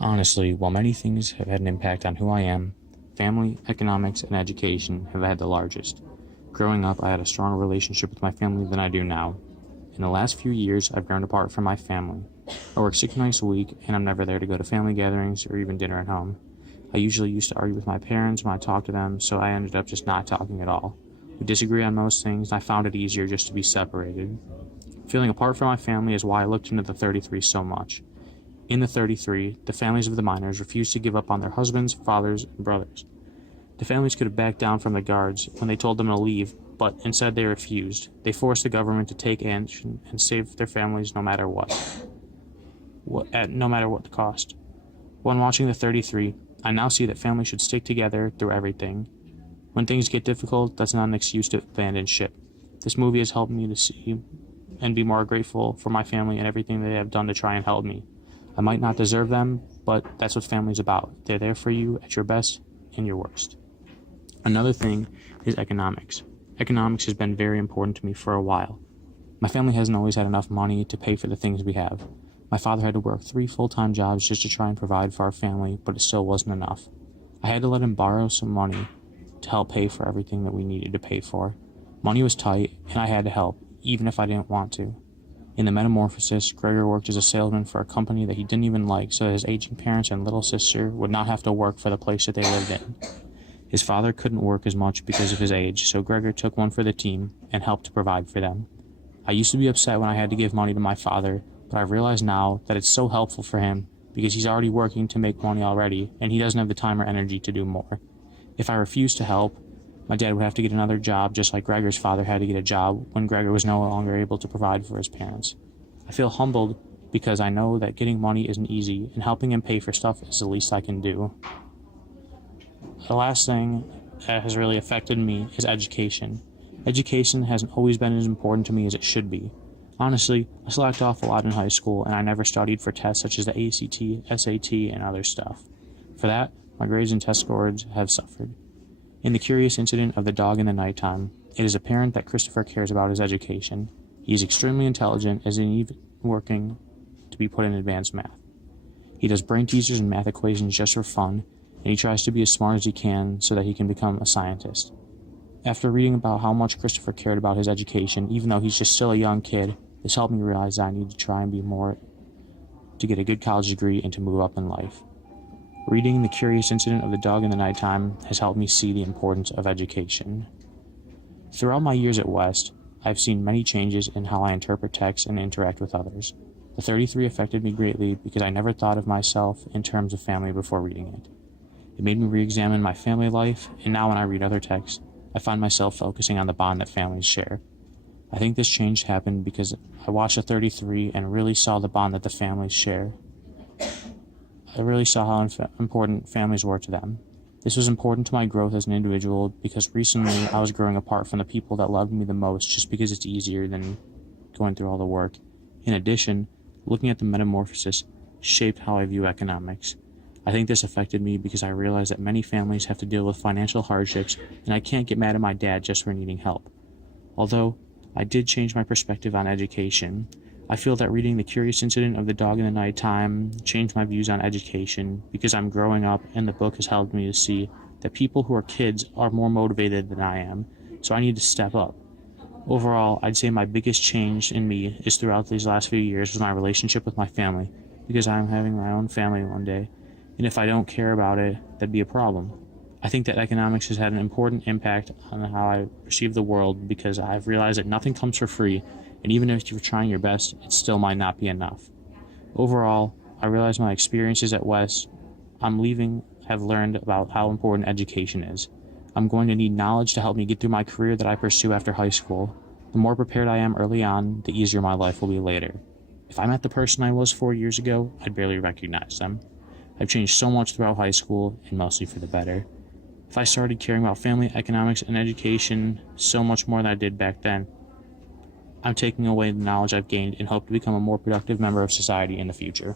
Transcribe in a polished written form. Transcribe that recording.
Honestly, while many things have had an impact on who I am, family, economics, and education have had the largest. Growing up, I had a stronger relationship with my family than I do now. In the last few years, I've grown apart from my family. I work 6 nights a week, and I'm never there to go to family gatherings or even dinner at home. I usually used to argue with my parents when I talked to them, so I ended up just not talking at all. We disagree on most things, and I found it easier just to be separated. Feeling apart from my family is why I looked into the 33 so much. In the 33, the families of the miners refused to give up on their husbands, fathers, and brothers. The families could have backed down from the guards when they told them to leave, but instead they refused. They forced the government to take action and save their families no matter no matter what the cost. When watching the 33, I now see that families should stick together through everything. When things get difficult, that's not an excuse to abandon ship. This movie has helped me to see and be more grateful for my family and everything they have done to try and help me. I might not deserve them, but that's what family's about. They're there for you at your best and your worst. Another thing is economics. Economics has been very important to me for a while. My family hasn't always had enough money to pay for the things we have. My father had to work 3 full-time jobs just to try and provide for our family, but it still wasn't enough. I had to let him borrow some money to help pay for everything that we needed to pay for. Money was tight, and I had to help, even if I didn't want to. In the metamorphosis, Gregor worked as a salesman for a company that he didn't even like so that his aging parents and little sister would not have to work for the place that they lived in. His father couldn't work as much because of his age, so Gregor took one for the team and helped to provide for them. I used to be upset when I had to give money to my father, but I realize now that it's so helpful for him because he's already working to make money already and he doesn't have the time or energy to do more. If I refused to help, my dad would have to get another job just like Gregor's father had to get a job when Gregor was no longer able to provide for his parents. I feel humbled because I know that getting money isn't easy and helping him pay for stuff is the least I can do. The last thing that has really affected me is education. Education hasn't always been as important to me as it should be. Honestly, I slacked off a lot in high school and I never studied for tests such as the ACT, SAT, and other stuff. For that, my grades and test scores have suffered. In the curious incident of the dog in the nighttime, it is apparent that Christopher cares about his education. He is extremely intelligent, as in even working to be put in advanced math. He does brain teasers and math equations just for fun, and he tries to be as smart as he can so that he can become a scientist. After reading about how much Christopher cared about his education, even though he's just still a young kid, this helped me realize that I need to try and be more to get a good college degree and to move up in life. Reading The Curious Incident of the Dog in the Nighttime has helped me see the importance of education. Throughout my years at West, I've seen many changes in how I interpret text and interact with others. The 33 affected me greatly because I never thought of myself in terms of family before reading it. It made me re-examine my family life, and now when I read other texts, I find myself focusing on the bond that families share. I think this change happened because I watched the 33 and really saw the bond that the families share. I really saw how important families were to them. This was important to my growth as an individual because recently I was growing apart from the people that loved me the most just because it's easier than going through all the work. In addition, looking at the metamorphosis shaped how I view economics. I think this affected me because I realized that many families have to deal with financial hardships and I can't get mad at my dad just for needing help. Although I did change my perspective on education, I feel that reading The Curious Incident of the Dog in the Nighttime changed my views on education because I'm growing up and the book has helped me to see that people who are kids are more motivated than I am, so I need to step up. Overall, I'd say my biggest change in me is throughout these last few years was my relationship with my family because I'm having my own family one day, and if I don't care about it, that'd be a problem. I think that economics has had an important impact on how I perceive the world because I've realized that nothing comes for free, and even if you're trying your best, it still might not be enough. Overall, I realize my experiences at West have learned about how important education is. I'm going to need knowledge to help me get through my career that I pursue after high school. The more prepared I am early on, the easier my life will be later. If I met the person I was 4 years ago, I'd barely recognize them. I've changed so much throughout high school, and mostly for the better. If I started caring about family, economics, and education so much more than I did back then, I'm taking away the knowledge I've gained and hope to become a more productive member of society in the future.